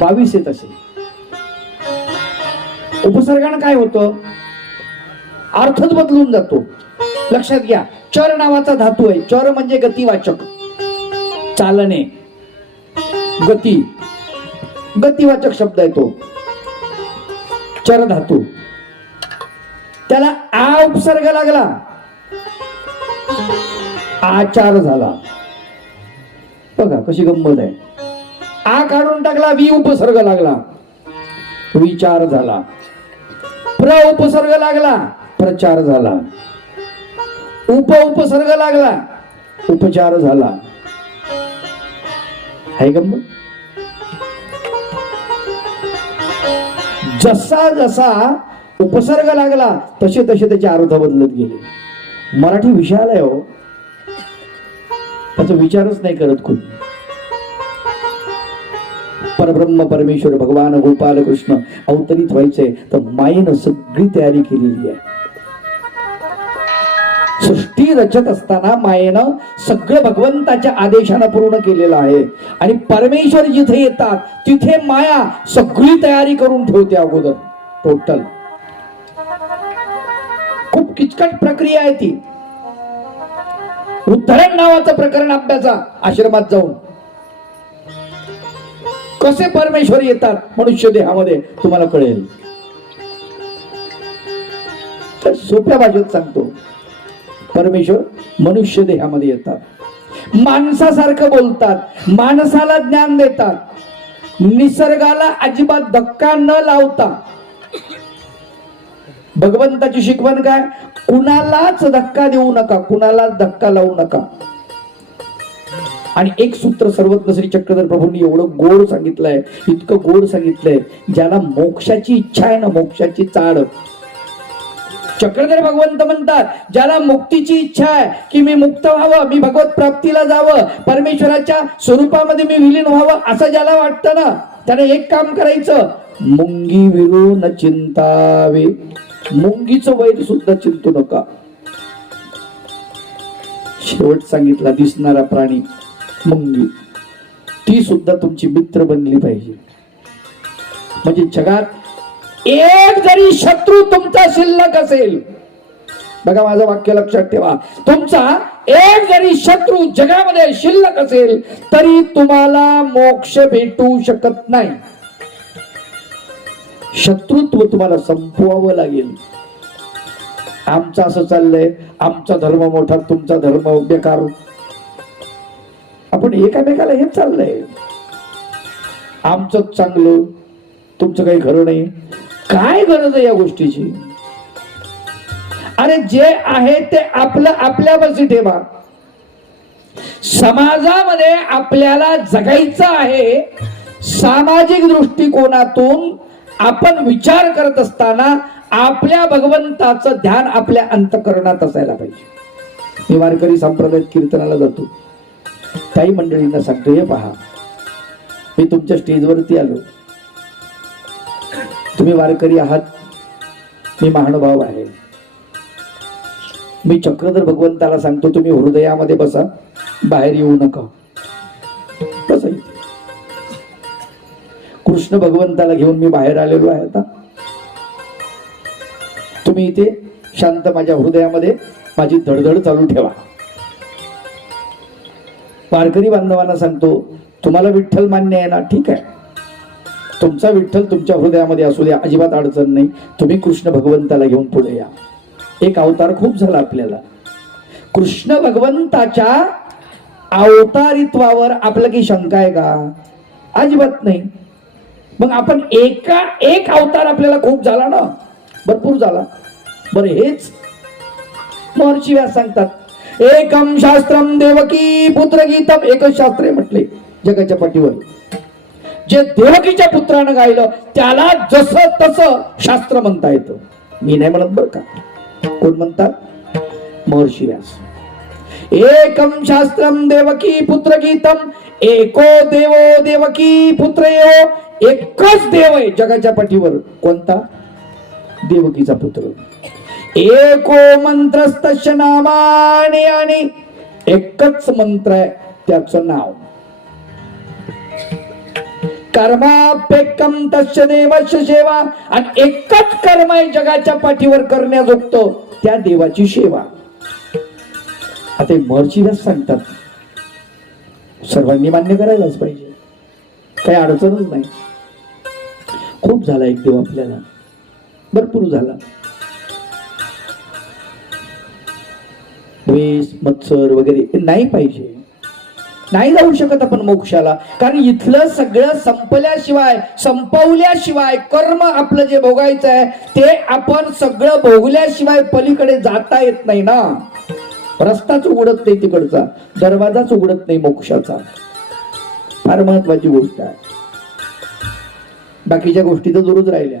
22 आहेत असे. उपसर्गाने काय होतं, अर्थच बदलून जातो. लक्षात घ्या, चर नावाचा धातू आहे. चर म्हणजे गतिवाचक, चालणे, गती, गतिवाचक शब्द आहे तो चर धातू. त्याला आ उपसर्ग लागला, आचार झाला. बघा कशी गंमत आहे. आ काढून टाकला, वी उपसर्ग लागला, विचार झाला. प्र उपसर्ग लागला, प्रचार झाला. उपसर्ग लागला, उपचार झाला. आहे गंमत. जसा जसा उपसर्ग लागला तसे तसे त्याचे अर्थ बदलत गेले. मराठी विषयाला हो, त्याचा विचारच नाही करत कोणी. परब्रह्म परमेश्वर भगवान गोपाल कृष्ण अवतरित व्हायचंय तर मायेनं सगळी तयारी केलेली आहे. सृष्टी रचत असताना मायेनं सगळं भगवंताच्या आदेशानं पूर्ण केलेलं आहे. आणि परमेश्वर जिथे येतात तिथे माया सगळी तयारी करून ठेवते अगोदर. टोटल खूप किचकट प्रक्रिया आहे ती. उद्धरण नावाचं प्रकरण अभ्यासा आश्रमात जाऊन. कसे परमेश्वर येतात मनुष्य देहामध्ये तुम्हाला कळेल. तर सोप्या भाषेत सांगतो, परमेश्वर मनुष्य देहामध्ये येतात, माणसासारखं बोलतात, माणसाला ज्ञान देतात, निसर्गाला अजिबात धक्का न लावता. भगवंताची शिकवण काय, कुणालाच धक्का देऊ नका, कुणालाच धक्का लावू नका. आणि एक सूत्र सर्वज्ञ श्री चक्रधर प्रभूंनी एवढं गोड सांगितलंय, इतकं गोड सांगितलंय, ज्याला मोक्षाची इच्छा आहे ना, मोक्षाची चाड. चक्रधर भगवंत म्हणतात, ज्याला मुक्तीची इच्छा आहे की मी मुक्त व्हावं, मी भगवत प्राप्तीला जावं, परमेश्वराच्या स्वरूपामध्ये मी विलीन व्हावं, असं ज्याला वाटतं ना, त्याने एक काम करायचं, मुंगी विरू न चिंतावे. मुंगीचं वैर सुद्धा चिंतू नका. शेवट सांगितला, दिसणारा प्राणी मुंगी, ती सुद्धा तुमची मित्र बनली पाहिजे. म्हणजे जगात एक जरी शत्रू तुमचा शिल्लक असेल, बघा माझं वाक्य लक्षात ठेवा, तुमचा एक जरी शत्रू जगामध्ये शिल्लक असेल तरी तुम्हाला मोक्ष भेटू शकत नाही. शत्रुत्व तुम्हाला संपवावं लागेल. आमचं असं चाललंय, आमचा धर्म मोठा, तुमचा धर्म बेकार. आपण एकामेकाला हेच चाललंय, आमचं चांगलं, तुमचं काही खरं नाही. काय गरज आहे या गोष्टीची? अरे जे आहे ते आपलं आपल्यापाशी ठेवा. समाजामध्ये आपल्याला जगायचं आहे. सामाजिक दृष्टिकोनातून आपण विचार करत असताना आपल्या भगवंताचं ध्यान आपल्या अंतःकरणात असायला पाहिजे. मी वारकरी संप्रदायात कीर्तनाला जातो, काही मंडळींना सांगतो, हे पहा, मी तुमच्या स्टेजवरती आलो, तुम्ही वारकरी आहात, मी महानुभाव आहे. मी चक्रधर भगवंताला सांगतो, तुम्ही हृदयामध्ये बसा, बाहेर येऊ नका. बसा इथे. कृष्ण भगवंताला घेऊन मी बाहेर आलेलो आहे. आता तुम्ही इथे शांत माझ्या हृदयामध्ये माझी धडधड चालू ठेवा. वारकरी बांधवांना सांगतो, तुम्हाला विठ्ठल मान्य आहे ना, ठीक आहे, तुमचा विठ्ठल तुमच्या हृदयामध्ये असू द्या, अजिबात अडचण नाही. तुम्ही कृष्ण भगवंताला घेऊन पुढे या. एक अवतार खूप झाला आपल्याला. कृष्ण भगवंताच्या अवतारित्वावर आपलं काही शंका आहे का? अजिबात नाही. मग आपण एक अवतार आपल्याला खूप झाला ना, भरपूर झाला. बरं, हेच महर्षी व्यास सांगतात, एकम शास्त्रम देवकी पुत्र गीतम. एकच शास्त्र आहे म्हटले जगाच्या पाठीवर. जे देवकीच्या पुत्रानं गायलं त्याला जसं तसं शास्त्र म्हणता येतं. मी नाही म्हणत बरं का, कोण म्हणतात? महर्षी व्यास. एकम शास्त्रम देवकी पुत्र गीतम, एको देवो देवकी पुत्रयो. एकच देव आहे जगाच्या पाठीवर. कोणता? देवकीचा पुत्र. एको मंत्रस्तस्य नामानि, आणि एकच मंत्र आहे त्याचं नाव. कर्मापेकम तस्य देवस्य सेवा. आणि एकच कर्म आहे जगाच्या पाठीवर करण्याजोगत, त्या देवाची सेवा. आता महर्षी व्यास सांगतात, सर्वांनी मान्य करायलाच पाहिजे, काही अडचणच नाही. खूप झाला एक देव आपल्याला, भरपूर झाला. द्वेष मत्सर वगैरे नाही पाहिजे. नाही जाऊ शकत आपण मोक्षाला, कारण इथलं सगळं संपल्याशिवाय, संपवल्याशिवाय, कर्म आपलं जे भोगायचं आहे ते आपण सगळं भोगल्याशिवाय पलीकडे जाता येत नाही ना. रस्ताच उघडत नाही, तिकडचा दरवाजाच उघडत नाही मोक्षाचा. फार महत्वाची गोष्ट आहे. बाकीच्या गोष्टी तर दूरच राहिल्या.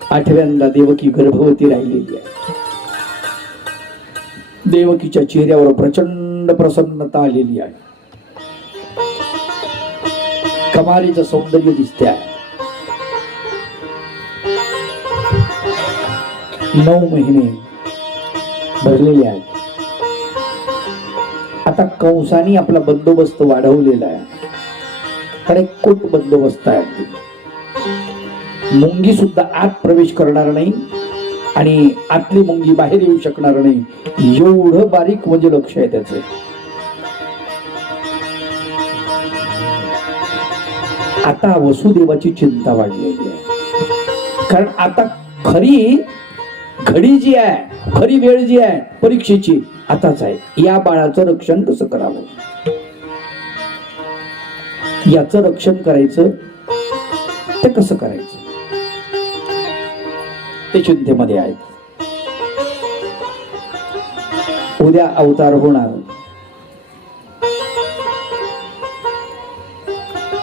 8व्यांदा देवकी गर्भवती राहिलेली आहे. देवकीच्या चेहऱ्यावर प्रचंड प्रसन्नता आलेली आहे. कमालीचं सौंदर्य दिसते आहे. 9 महिने भरलेले आहेत. आता कंसानी आपला बंदोबस्त वाढवलेला आहे. कारण खूप बंदोबस्त आहे. मुंगी सुद्धा आत प्रवेश करणार नाही आणि आतली मुंगी बाहेर येऊ शकणार नाही. एवढं बारीक म्हणजे लक्ष आहे त्याचं. आता वसुदेवाची चिंता वाढलेली आहे. कारण आता खरी घडी जी आहे, खरी वेळ जी आहे परीक्षेची आताच आहे. या बाळाचं रक्षण कसं करावं, याचं रक्षण करायचं ते कसं करायचं, ते चिंतेमध्ये आहेत. उद्या अवतार होणार,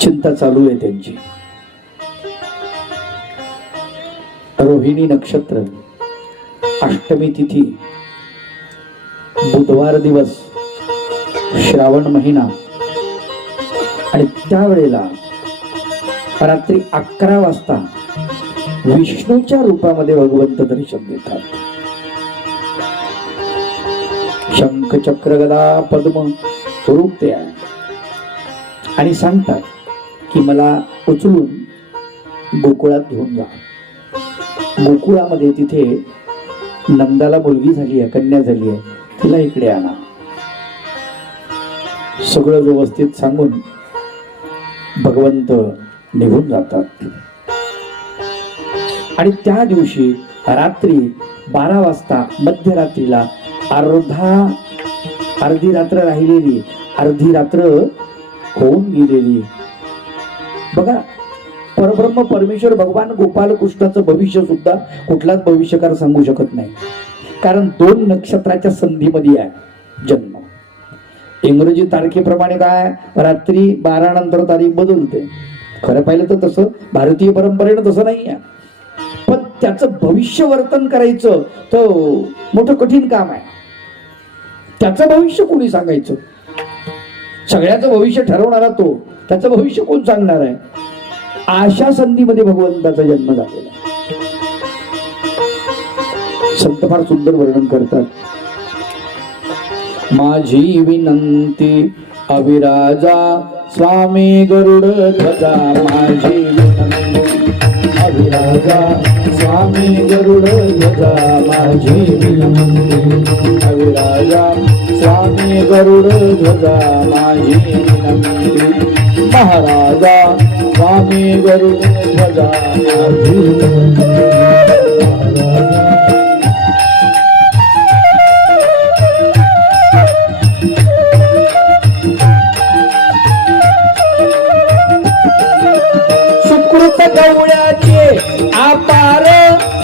चिंता चालू आहे त्यांची. रोहिणी नक्षत्र, अष्टमी तिथी, बुधवार दिवस, श्रावण महिना. आणि त्यावेळेला रात्री 11 वाजता विष्णूच्या रूपामध्ये भगवंत दर्शन देतात. शंख चक्र गदा पद्म स्वरूप ते आहे. आणि सांगतात की मला उचलून गोकुळात घेऊन जा. गोकुळामध्ये तिथे नंदाला मुलगी झाली आहे, कन्या झाली आहे, तिला इकडे आणा. सगळं व्यवस्थित सांगून भगवंत निघून जातात. आणि त्या दिवशी रात्री 12 वाजता मध्यरात्रीला अर्धी रात्र राहिलेली, अर्धी रात्र होऊन गेलेली. बघा, परब्रह्म परमेश्वर भगवान गोपाल कृष्णाचं भविष्य सुद्धा कुठलाच भविष्यकार सांगू शकत नाही. कारण 2 नक्षत्राच्या संधीमध्ये आहे जन्म. इंग्रजी तारखेप्रमाणे काय, रात्री 12 नंतर तारीख बदलते. खरं पाहिलं तर तसं भारतीय परंपरेनं तसं नाही आहे. पण त्याचं भविष्य वर्तन करायचं तर मोठं कठीण काम आहे. त्याचं भविष्य कोणी सांगायचं? सगळ्याचं भविष्य ठरवणारा तो, त्याचं भविष्य कोण सांगणार आहे? अशा संधीमध्ये भगवंताचा जन्म झालेला. संत फार सुंदर वर्णन करतात. माझी विनंती अविराजा स्वामी गरुड ध्वजा. माझी विनंती अविराजा स्वामी गरुड ध्वजा. माझी विनंती अविराजा स्वामी गरुड ध्वजा. माझी विनंती महाराजा स्वामी गरुड ध्वजा. माझी विनंती गवळ्याचे आपार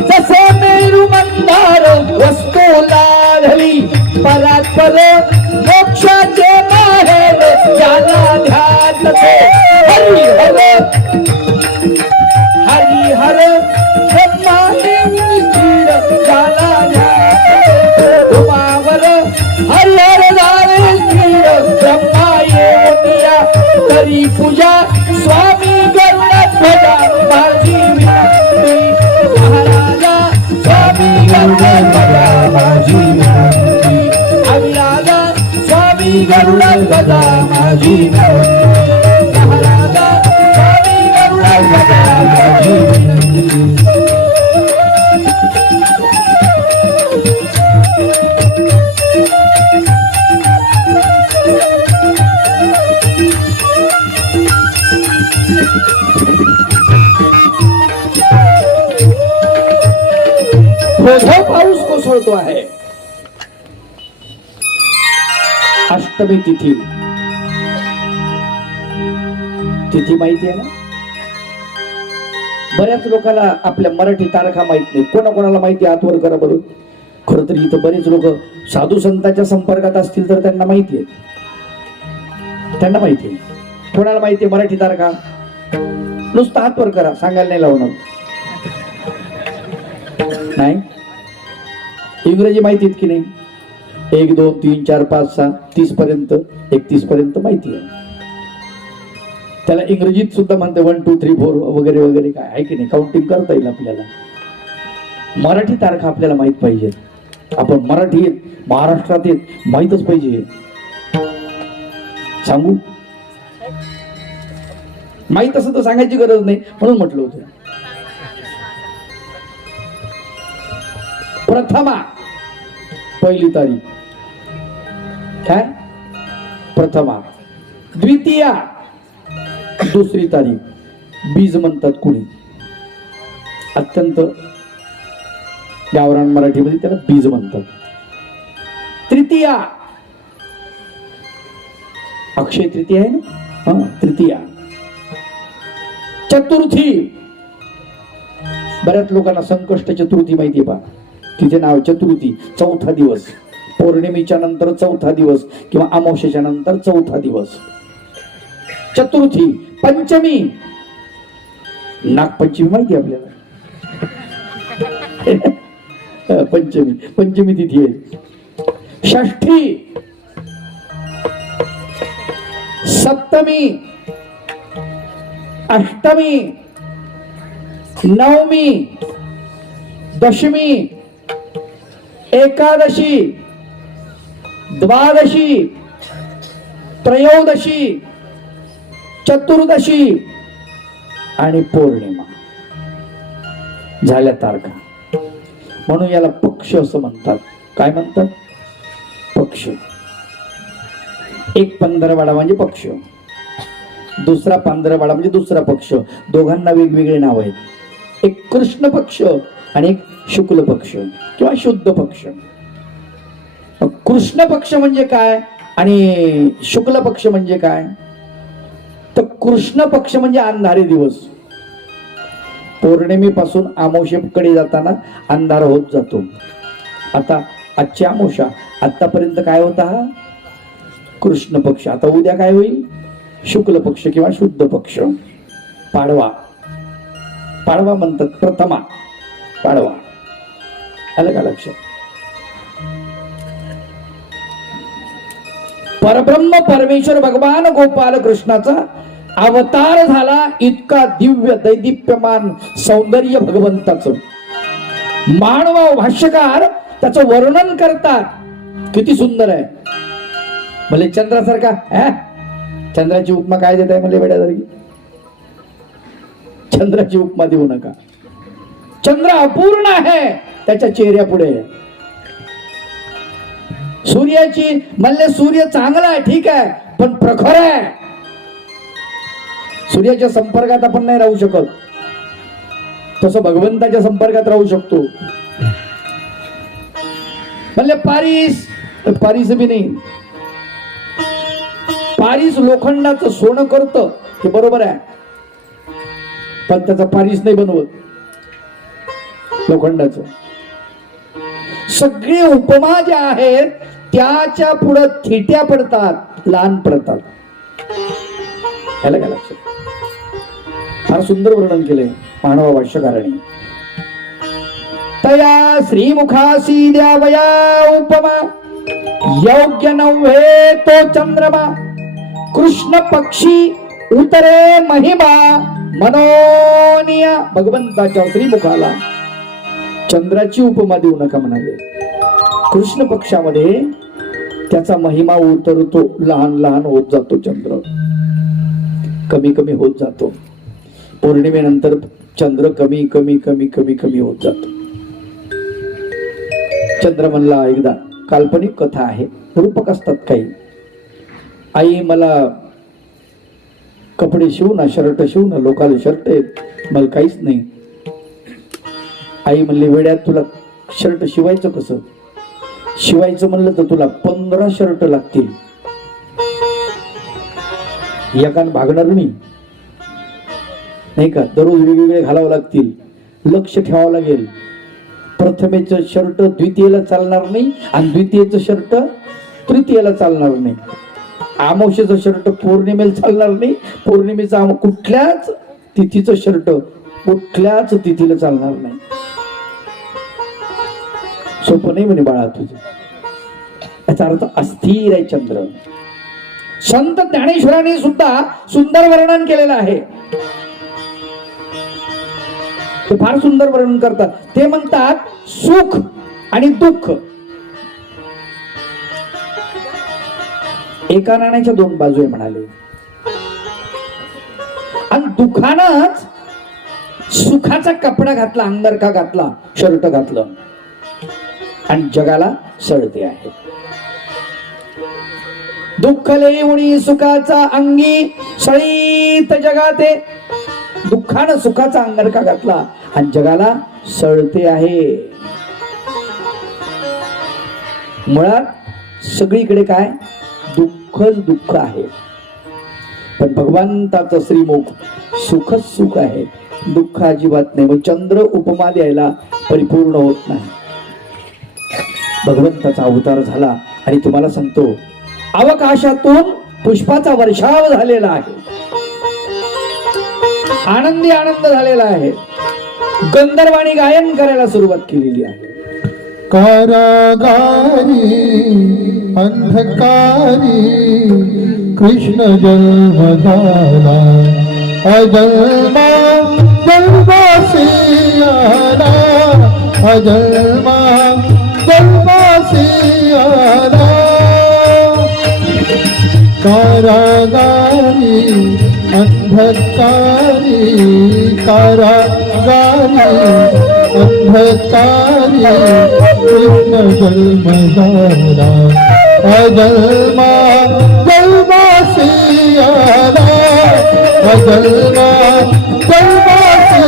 जसं मेरू मंदार. वस्तू लाढली परात्पर मोक्षाचे माहेर. ज्याला ध्यान हरिहर हरिहर ब्रह्मादेवी तीर. ज्याला ध्यान उमावर हरिहर झाले तीर. ब्रह्मा येऊनिया करी पूजा स्वामी गरुड ध्वजा. माझी विनंती महाराजा स्वामी गरुड ध्वजा. माझी विनंती अविराजा स्वामी गरुड ध्वजा. माझी विनंती महाराजा धो पाऊस कोसळतो आहे. अष्टमी तिथी, तिथी माहिती आहे ना? बऱ्याच लोकांना आपल्या मराठी तारखा माहित नाही. कोणाकोणाला माहिती हातवर करा बरोबर. खर तर इथं बरेच लोक साधू संतांच्या संपर्कात असतील तर त्यांना माहिती आहे, त्यांना माहिती आहे. कोणाला माहिती आहे मराठी तारखा? नुसतं हातवर करा, सांगायला नाही लावणार. नाही इंग्रजी माहितीत की नाही? 1 2 3 4 5 6 30 पर्यंत, 31 पर्यंत माहिती आहे. त्याला इंग्रजीत सुद्धा म्हणते 1 2 3 4 वगैरे वगैरे, काय आहे की नाही? काउंटिंग करता येईल आपल्याला. मराठी तारखा आपल्याला माहित पाहिजे. आपण मराठी महाराष्ट्रात माहितच पाहिजे. सांगू? माहित असं तर सांगायची गरज नाही, म्हणून म्हटलं होतं. प्रथमा पहिली तारीख काय? प्रथमा. द्वितीया दुसरी तारीख, बीज म्हणतात कुणी. अत्यंत गावरान मराठीमध्ये त्याला बीज म्हणतात. तृतीया अक्षय तृतीया आहे ना? हा, तृतीया. चतुर्थी, बऱ्याच लोकांना संकष्ट चतुर्थी माहिती आहे पा. तिचे नाव चतुर्थी, चौथा दिवस. पौर्णिमेच्या नंतर चौथा दिवस किंवा अमावस्येच्या नंतर चौथा दिवस चतुर्थी. पंचमी, नागपंचमी माहिती आहे आपल्याला. पंचमी, पंचमी तिथी आहे. षष्ठी, सप्तमी, अष्टमी, नवमी, दशमी, एकादशी, द्वादशी, त्रयोदशी, चतुर्दशी आणि पौर्णिमा. झाल्या तारखा. म्हणून याला पक्ष असं म्हणतात. काय म्हणतात? पक्ष. एक पंधरवडा म्हणजे पक्ष, दुसरा पंधरवडा म्हणजे दुसरा पक्ष. दोघांना वेगवेगळे नाव आहेत. एक कृष्ण पक्ष आणि एक शुक्ल पक्ष किंवा शुद्ध पक्ष. कृष्ण पक्ष म्हणजे काय आणि शुक्ल पक्ष म्हणजे काय? तर कृष्ण पक्ष म्हणजे अंधारे दिवस. पौर्णिमेपासून अमावस्येकडे जाताना अंधार होत जातो. आता आजची अमावस्या, आतापर्यंत काय होता? हा कृष्ण पक्ष. आता उद्या काय होईल? शुक्ल पक्ष किंवा शुद्ध पक्ष. पाडवा, पाडवा म्हणतात. प्रथमा पाडवा. आलं का लक्षात? परब्रह्म परमेश्वर भगवान गोपाल कृष्णाचा अवतार झाला. इतका दिव्य दैदिप्यमान सौंदर्य भगवंताचं. मानव भाष्यकार त्याचं वर्णन करतात. किती सुंदर आहे. भले चंद्रासारखा. चंद्राची उपमा काय देत आहे मला वेड्यासारखी? चंद्राची उपमा देऊ नका. चंद्र अपूर्ण आहे त्याच्या चेहऱ्या पुढे. सूर्याची म्हणले सूर्य चांगला आहे, ठीक आहे, पण प्रखर आहे. सूर्याच्या संपर्कात आपण नाही राहू शकत, तसं भगवंताच्या संपर्कात राहू शकतो. म्हणले पारिस, पारिस बी नाही. पारिस लोखंडाचं सोनं करतं हे बरोबर आहे, पण त्याचा पारिस नाही बनवत लोखंडाचं. सगळे उपमा ज्या आहेत त्याच्या पुढे थिट्या पडतात, लहान पडतात. याला काय लक्षात? फार सुंदर वर्णन केलंय मानव भाष्यकाराने. तया श्रीमुखासी द्यावया उपमा, योग्य नव्हे तो चंद्रमा. कृष्ण पक्षी उतरे महिमा, मनोनिया. भगवंताच्या श्रीमुखाला चंद्राची उपमा देऊ नका म्हणाले. कृष्ण पक्षामध्ये त्याचा महिमा उतरतो. लहान लहान होत जातो चंद्र, कमी कमी होत जातो. पौर्णिमेनंतर चंद्र कमी कमी कमी कमी कमी होत जातो. चंद्र म्हणला एकदा, काल्पनिक कथा आहे, रूपक असतात काही. आई मला कपडे शिवू ना, शर्ट शिवू ना, लोकांना शर्ट आहेत, मला काहीच नाही. आई म्हणली, वेड्यात तुला शर्ट शिवायचं कसं? शिवायचं म्हणलं तर तुला 15 शर्ट लागतील, एकान भागणार नाही का? दररोज वेगवेगळे घालावं लागतील, लक्ष ठेवावं लागेल. प्रथमेचं शर्ट द्वितीयेला चालणार नाही आणि द्वितीयेचं शर्ट तृतीयेला चालणार नाही. अमावस्येचं शर्ट पौर्णिमेला चालणार नाही, पौर्णिमेचं कुठल्याच तिथीचं शर्ट कुठल्याच तिथीला चालणार नाही. सोपं नाही म्हणे बाळा तुझं. याचा अर्थ अस्थिर आहे चंद्र. संत ज्ञानेश्वरांनी सुद्धा सुंदर वर्णन केलेलं आहे. ते फार सुंदर वर्णन करतात. ते म्हणतात सुख आणि दुःख एका नाण्याच्या दोन बाजू आहे म्हणाले. आणि दुःखानंच सुखाचा कपडा घातला, अंगरखा घातला, शर्ट घातलं आणि जगाला सळते आहे. दुःख लेवणी सुखाचा अंगी सळीत जगाते. दुःखानं सुखाचा अंगरखा घातला आणि जगाला सळते आहे. मुळात सगळीकडे काय दुःखच दुःख आहे. पण भगवंताचं श्रीमुख सुखच सुख आहे, दुःख अजिबात नाही. मग चंद्र उपमा द्यायला परिपूर्ण होत नाही. भगवंताचा अवतार झाला आणि तुम्हाला सांगतो अवकाशातून पुष्पाचा वर्षाव झालेला आहे. आनंदी आनंद झालेला आहे. गंधर्वाणी गायन करायला सुरुवात केलेली आहे. कारागारी अंधकारी कृष्ण जन्म झाला, अजन्मा जन्मासी आला, अजन्मा जन्मासी आला. कारागारी अंधकारी, कारागारी अंधकारी कृष्ण जन्म झाला, अजन्मा जन्मासी आला, अजन्मा जन्मासी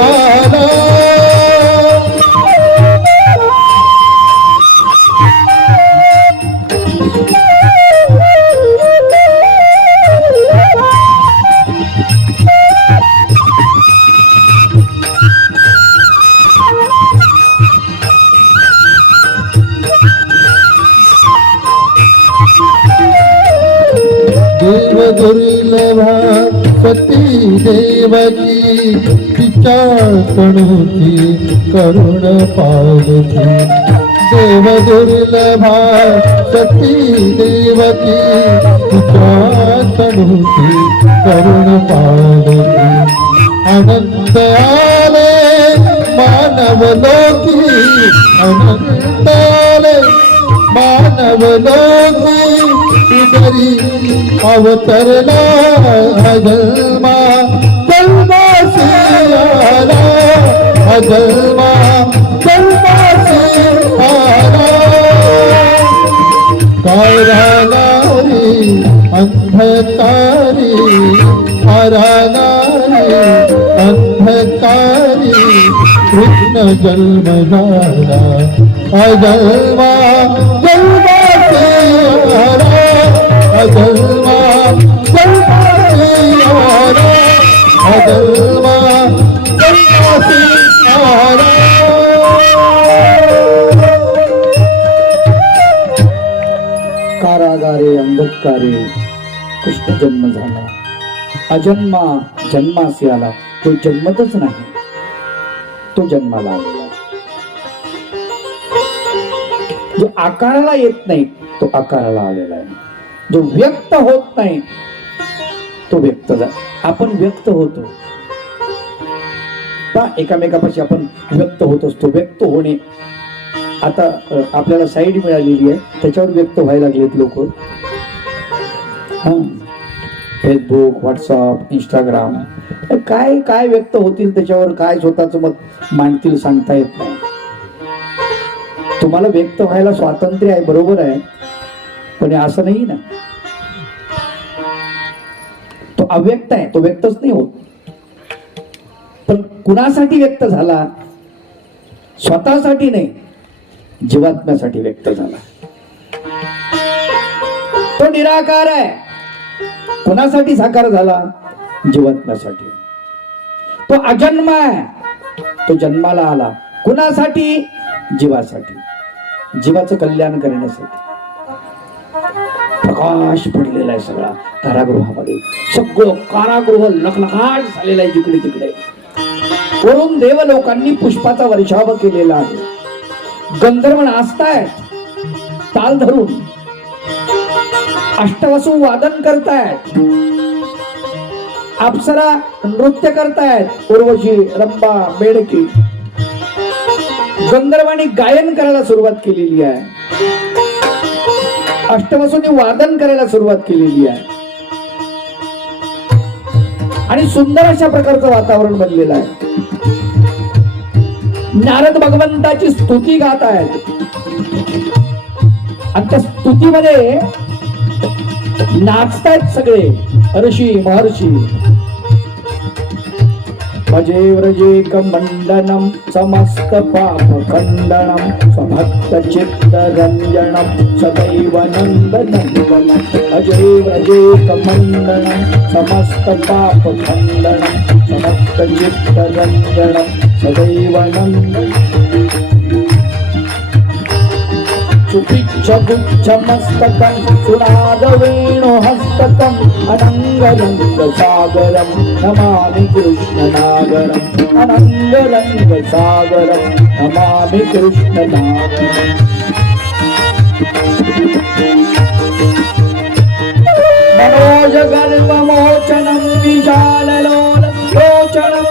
आला. देव दुर्लभा सती देवकी, तिच्या तणुची करुण पावती. देव दुर्लभा सती देवकी, तिच्या तणुची करुण पावती. अनंत आले मानव लोकी, अनंत आले मानव लोकी, उदरी अवतरला, अजन्मा जन्मासी आला, अजन्मा जन्मासी आला. कारागारी अंधकारी, कारागारी अंधकारी कृष्ण जन्म झाला, अजन्मा जन्मासी आला, अजन्मा जन्मासी आला, अजन्मा जन्मासी आला. कारागारे अंधकारे कृष्ण जन्म झाला, अजन्मा जन्मासी आला. तो जन्मतच नाही, तो जन्माला आलेला. जो आकाराला येत नाही तो आकाराला आलेला आहे. जो व्यक्त होत नाही तो व्यक्त झाला. आपण व्यक्त होतो पहा, एकामेकापाशी आपण व्यक्त होत असतो. व्यक्त होणे आता आपल्याला साईड मिळालेली आहे, त्याच्यावर व्यक्त व्हायला लागलेत लोक. फेसबुक, व्हॉट्सअप, इंस्टाग्राम, काय काय व्यक्त होतील त्याच्यावर, काय स्वतःच मत मांडतील सांगता येत नाही. तुम्हाला व्यक्त व्हायला स्वातंत्र्य आहे, बरोबर आहे, पण असं नाही ना. तो अव्यक्त आहे, तो व्यक्तच नाही होत. पण कुणासाठी व्यक्त झाला? स्वतःसाठी नाही, जीवात्म्यासाठी व्यक्त झाला. तो निराकार आहे. कुणासाठी साकार झाला? जीवात्म्यासाठी. तो अजन्म आहे, तो जन्माला आला. कुणासाठी? जीवासाठी, जीवाचं कल्याण करण्यासाठी. प्रकाश पडलेला आहे सगळा कारागृहामध्ये. सगळं कारागृह लखलखाट झालेला आहे जिकडे तिकडे. वरून देवलोकांनी पुष्पाचा वर्षाव केलेला आहे. गंधर्व नाचतायत ताल धरून, अष्टवसू वादन करतायत, अप्सरा नृत्य करतायत, उर्वशी, रंभा, बेडकी. गंधर्वांनी गायन करायला सुरुवात केलेली आहे. अष्टवसूंनी वादन करायला सुरुवात केलेली आहे. आणि सुंदर अशा प्रकारचं वातावरण बनलेलं आहे. नारद भगवंताची स्तुती गात आहेत. आणि त्या स्तुतीमध्ये नाचतायत सगळे ऋषी महर्षी. भजे व्रजेक मंडनम समस्त पाप खंडनम स्वभक्त चित्त रंजनम सदैव नंदनंदनम. भजे व्रजेक मंडनम समस्त पाप खंडनम स्वभक्त चित्त रंजनम सदैव नंदनंदनम. मस्तकं सुनाद वेणु हस्तकं अनंगरंग सागरं नमामि कृष्ण नागरं. अनंगरंग सागरं नमामि कृष्ण नागरं. मनोज गर्व मोचनं विशाललोल लोचनं.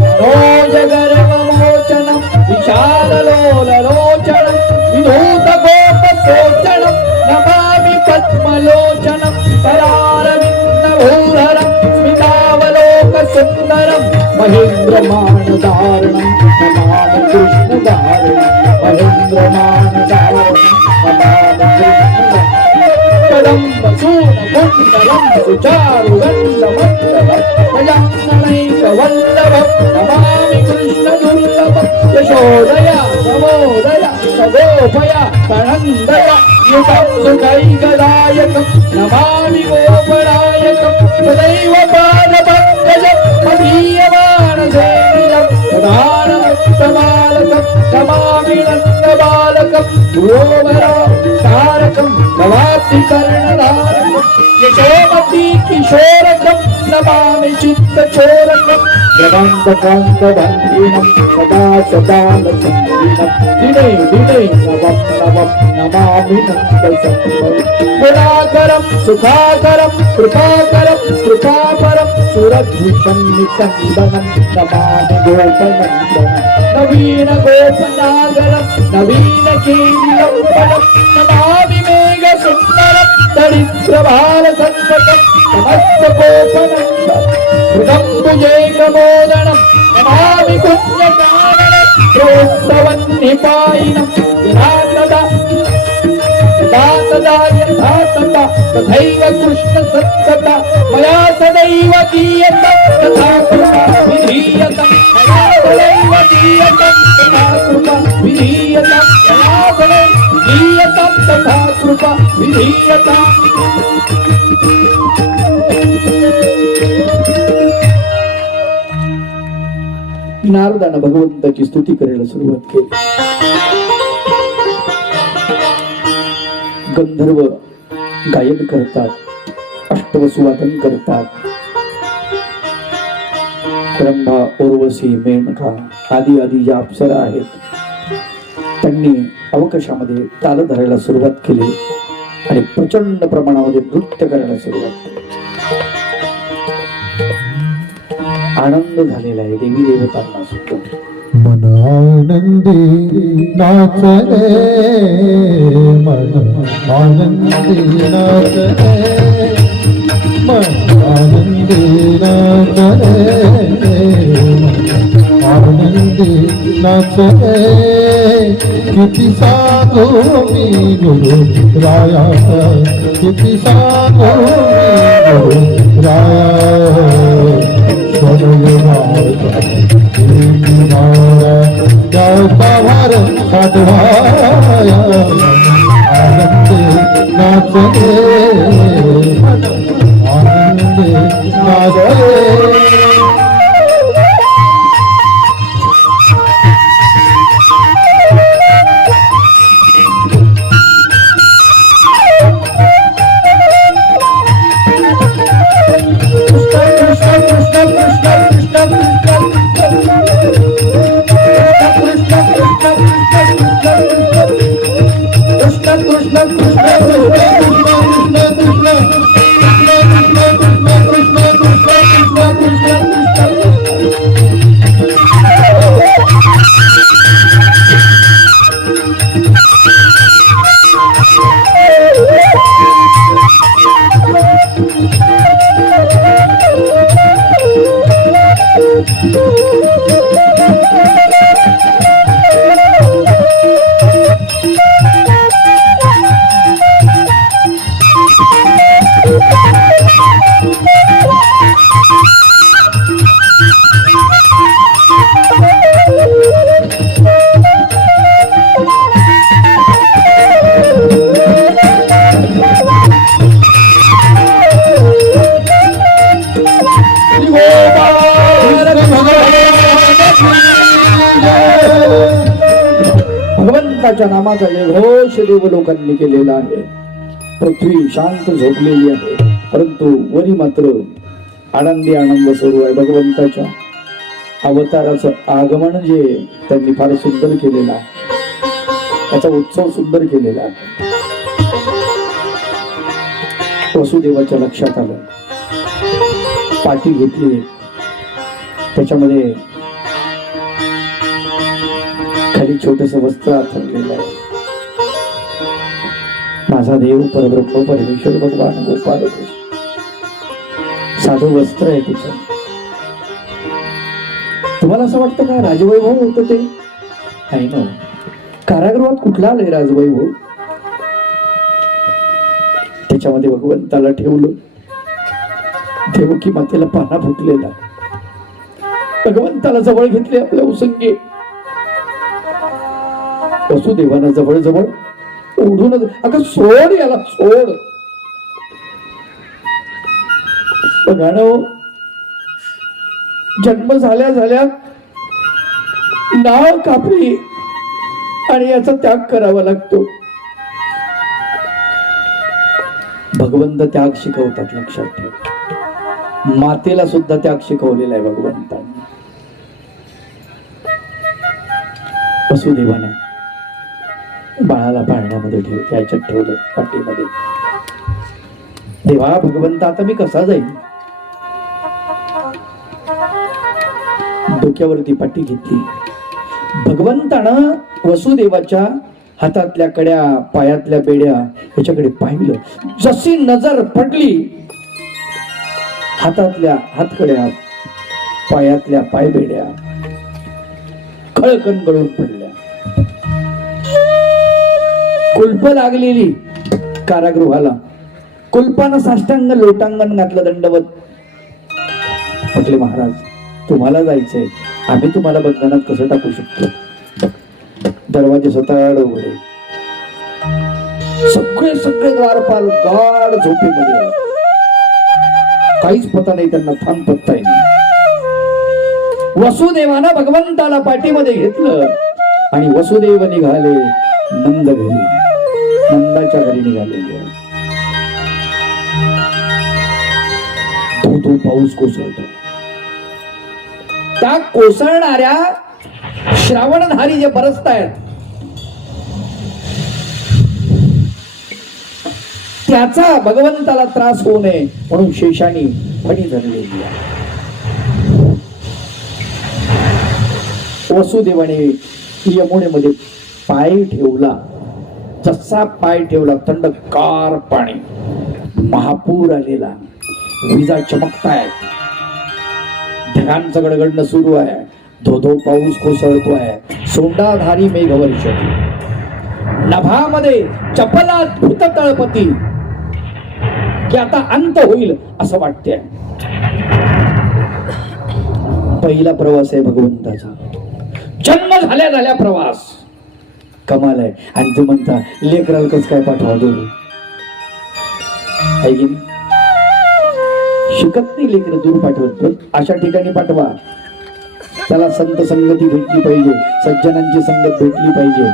मनोज गर्व मोचनं विशाललोल लोचनं विधूत गोप सोचनं नमामि पद्मलोचनं. करारविंद भूधरं स्मितावलोक सुंदरं महेंद्रमान धारणं नमामि कृष्ण धारणं. महेंद्रमान धारणं नमामि कृष्ण धारणं. कदंब सून कुंडलं सुचारु गंधमंडलं गजाननैक वल्लभं नमामि कृष्ण दुर्लभं. यशोदया नमोदया सगोपया सनन्दया युगं सुखैकदायकं नमामि गोपनायकं. सदैव पादपङ्कजं मदीयमानसेविनं प्रधानमुक्तबालकं नमामि नन्दबालकं. गोवरा तारकं भवाब्धि कर्णधारकं यशोमती किशोरकं नमामि चित्तचोरकं. जगन्तकान्तभङ्गिनं सदा सदालचन्द्रिनं दिने दिने नवं नवं नमामि नन्दसम्भवं. गुणाकरं सुखाकरं कृपाकरं कृपापरं सुरद्विषं निकन्दनं नमामि गोपनन्दनं. नवीन गोपनागरं नवीन केलियम्बरं नमामि मेघसुन्दरं दरिद्रबालसन्पतं समस्त गोपनन्दनं. मृदम्बुजैकमोदनं नमामि पुण्यकारणं प्रोक्तवन्निपायिनं. यथा तथा तथैव कृष्ण सत्तता मया सदैव दीयतं तथा कृपा विधीयतं. मया सदैव दीयतं तथा कृपा विधीयतं. मया सदैव दीयतं तथा कृपा विधीयतं. नारदानं भगवंताची स्तुती करायला सुरुवात केली. गंधर्व गायन करतात, अष्टवसु वादन करतात. रंभा, उर्वशी, मेनका आदी आदी ज्या अप्सरा आहेत त्यांनी अवकाशामध्ये ताल धरायला सुरुवात केली आणि प्रचंड प्रमाणामध्ये नृत्य करायला सुरुवात केली. आनंद झालेला आहे देवी देवतांना सुद्धा. मन आनंदी नाचले मन आनंदी नाचले मन आनंदी नाचले मन आनंदी नाचले किती सांगू मी गुरु राया किती सांगू मी गुरु राया गावचा भार साधवाया आनंदी नाचले आनंदी नाचले भगवंताच्या नामाचा जयघोष देव लोकांनी केलेला आहे. पृथ्वी शांत झोपलेली आहे, परंतु वरी मात्र आनंदी आनंद सुरू आहे. भगवंताच्या अवताराचं आगमन जे त्यांनी फार सुंदर केलेलं आहे, त्याचा उत्सव सुंदर केलेला आहे. वसुदेवाच्या लक्षात आलं, पाठी घेतली, त्याच्यामध्ये खाली छोटस वस्त्र आथरलेलं आहे. माझा देव परब्रह्म परमेश्वर भगवान गोपाल कृष्ण, साधं वस्त्र आहे त्याच्यात. तुम्हाला असं वाटतं का राजवैभव होतं ते? नाही ना. कारागृहात कुठला आलंय राजवैभव? त्याच्यामध्ये भगवंताला ठेवलं. देवकी मातेला पाना फुटलेला, भगवंताला जवळ घेतले आपल्या उसंगी. वसुदेवानं जवळ जवळ ओढून, अगं सोड याला, सोड. बघाणं, जन्म झाल्या झाल्या नाव कापली आणि याचा त्याग करावा लागतो. भगवंत त्याग शिकवतात, लक्षात ठेव. मातेला सुद्धा त्याग शिकवलेला आहे भगवंतांनी. वसुदेवानं बाळाला पाळण्यामध्ये ठेव, त्याच्यात ठेवलं, पाठीमध्ये. देवा भगवंत, आता मी कसा जाईल? डोक्यावरती पाठी घेतली. भगवंतानं वसुदेवाच्या हातातल्या कड्या, पायातल्या बेड्या याच्याकडे पाहिलं. जशी नजर पडली, हातातल्या हातकड्या, पायातल्या पायबेड्या खळकन गळून पडल्या. कुलप लागलेली कारागृहाला, कुलपानं साष्टांग लोटांगण घातलं दंडवत. म्हटले, महाराज तुम्हाला जायचंय, आम्ही तुम्हाला बंधनात कसं टाकू शकतो? दरवाजे स्वतः उघडे. सगळे सगळे द्वारपाल गाढ झोपेमध्ये, काहीच पता नाही त्यांना, थांब पत्ता नाही. वसुदेवानं भगवंताला पाठीमध्ये घेतलं आणि वसुदेव निघाले नंद घरी, नंदाच्या घरी निघालेले. तो पाऊस कोसळतो. त्या कोसळणाऱ्या श्रावणधारी जे बरसतायत, त्याचा भगवंताला त्रास होऊ नये म्हणून शेषानी फणी धरलेली आहे. वसुदेवाने यमुनेमध्ये पाय ठेवला. जसा पाय ठेवला, थंडगार पाणी, महापूर आलेला, विजा चमकतायत, ढगांचं गडगडणं सुरू आहे, धोधो पाऊस कोसळतोय, सोंडाधारी मेघवर्ष, नभामध्ये चपलात भूत तळपती, की आता अंत होईल असं वाटतंय. पहिला प्रवास आहे भगवंताचा, जन्म झाल्या झाल्या प्रवास. कमाल आहे. आणि ते म्हणता लेकराला कसं काय पाठवा दोन, शिकत नाही लेकर दूर पाठवत, अशा ठिकाणी पाठवा. त्याला संत संगती भेटली पाहिजे, सज्जनांची संगत भेटली पाहिजे,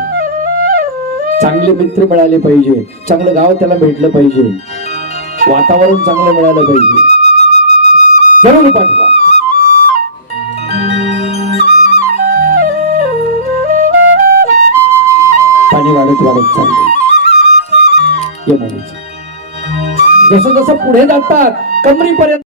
चांगले मित्र मिळाले पाहिजे, चांगलं गाव त्याला भेटलं पाहिजे, वातावरण चांगलं मिळालं पाहिजे. जरूर पाठवा. पाणी वाढत वाढत चाललंय यमुनेचं. जसं जसं पुढे जातात कमरीपर्यंत